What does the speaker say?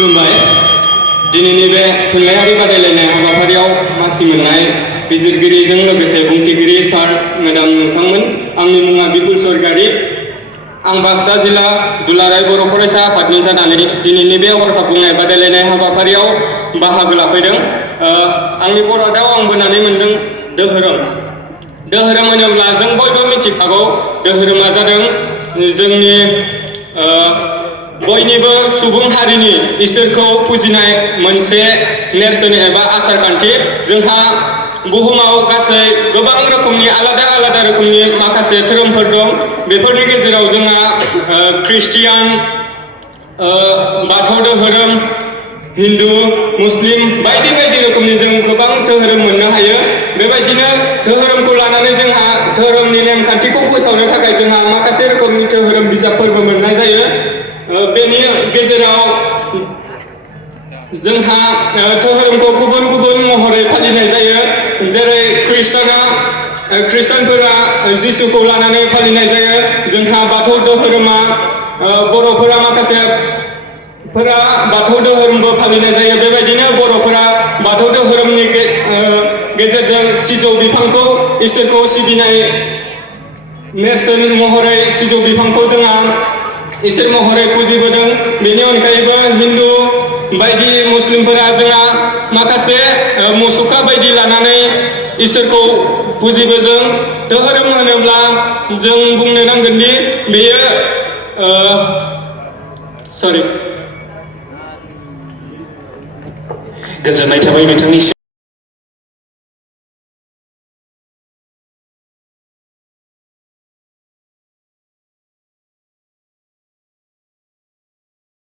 खुलुमबाय। दिनैनि बे थुनलाइयारि बादायलायनाय हाबाफारियाव मासि मोननाय बिजिरगिरिजों लोगोसे बुंथिगिरि सार मेडाम नोंथांमोन, आंनि मुङा बिपुल सरगारि। आं बाक्सा जिल्ला दुलाराय बर' फरायसा आफादनि जानानै दिनैनि बे हरखाब बुंनाय बादायलायनाय हाबाफारियाव बाहागो लाफैदों। आंनि बर' रावाव आं बोनानै मोनदों दोहोरोम। दोहोरोम होनोब्ला जों बयबो मिथिखागौ, दोहोरोमा जादों जोंनि बयनिबो सुबुं हारिनि इसोरखौ फुजिनाय मोनसे नेरसोन एबा आसारखान्थि। जोंहा बुहुमाव गासै गोबां रोखोमनि आलादा आलादा रोखोमनि माखासे धोरोमफोर दं। बेफोरनि गेजेराव जोंहा ख्रिस्टियान, बाथौ धोरोम, हिन्दु, मुस्लिम बायदि बायदि रोखोमनि जों गोबां धोरोम मोननो हायो। बेबायदिनो धोरोमखौ लानानै जोंहा धोरोमनि नेमखान्थिखौ फोसावनो थाखाय जोंहा माखासे रोखोमनि धोरोम बिजाबफोरबो मोननाय जायो। बेनि गेजेराव जोंहा धोरोमखौ गुबुन गुबुन महरै फालिनाय जायो। जेरै ख्रिस्टानफोरा जिसुखौ लानानै फालिनाय जायो। जोंहा बाथौ धोरोमा बर'फोरा माखासेफोरा बाथौ धोरोमबो फालिनाय जायो। बेबायदिनो बर'फोरा बाथौ धोरोमनि गेजेरजों सिजौ बिफांखौ इसोरखौ सिबिनाय नेरसोन महरै सिजौ बिफांखौ जोंहा इसोर महरै फुजिबोदों। बेनि अनगायैबो हिन्दु बायदि मुस्लिमफोरा जोंहा माखासे मुसुखा बायदि लानानै इसोरखौ फुजिबोदों। धोरोम होनोब्ला जों बुंनो नांगोनदि बेयो गोजोननाय थाबाय नोंथांनिसिम।